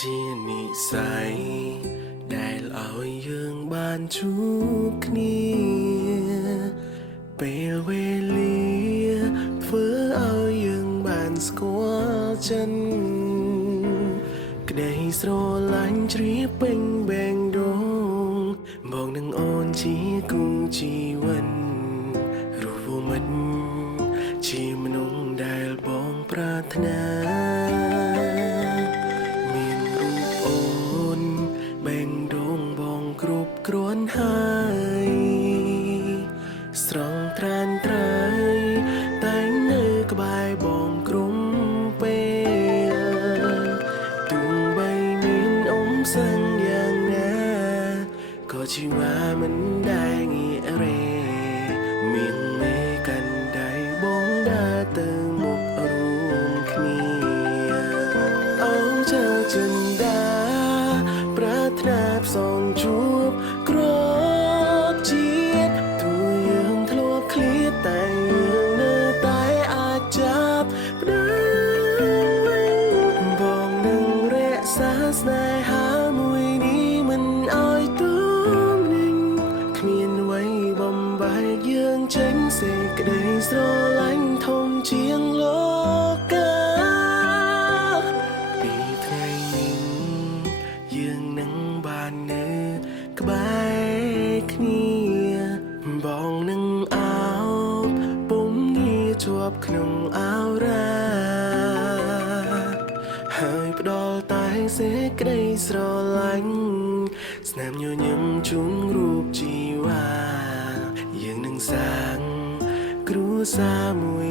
ជានិស័យដែលឲ្យយើងបានជួបគ្នាពេលវេលាធ្វើឲ្យយើងបានស្គាល់ចិនក្តីស្រឡាញ់ជ្រាបពេញបែងដងបងនឹងអូនជាគូជីវិតរូបមិត្តជាមនុស្សដែលបងប្រាថ្នាមានរូបអូនបែងដងបងគ្រប់គ្រាន់ហើយស្រង់ត្រានត្រៃតែងនៅក្បែរបងក្រុមពេលទោះបីមានអមសឹងយ៉ាងណាក៏ជីវ៉ាមិនដែលងាករេមានមេកាន់ដៃបងដើរទៅមុខរួមគ្នាអូនចើចិនដាប្រាថ្នាផ្សងជួបក្របជាតិទូយើងធ្លាប់ឃ្លាតតែយើងនៅតែអាចចាប់ផ្ដើមវិញបងនឹងរក្សាស្នេហាមួយនេះមិនឲ្យទូមនិញគ្មានអ្វីបំបែកយើងចេញសេចក្តីស្រឡាញ់ធំជាងលោកកាពីថ្ងៃនេះយើងនឹងបាននៅក្បែរគ្នាបងនឹងអោបពុំងារជាប់ក្នុងអោរាហើយផ្ដល់តែសេចក្តីស្រឡាញ់ស្នាមញញឹមជុំរូបជីវ៉ាយើងនឹងសាងគ្រួសារមួយ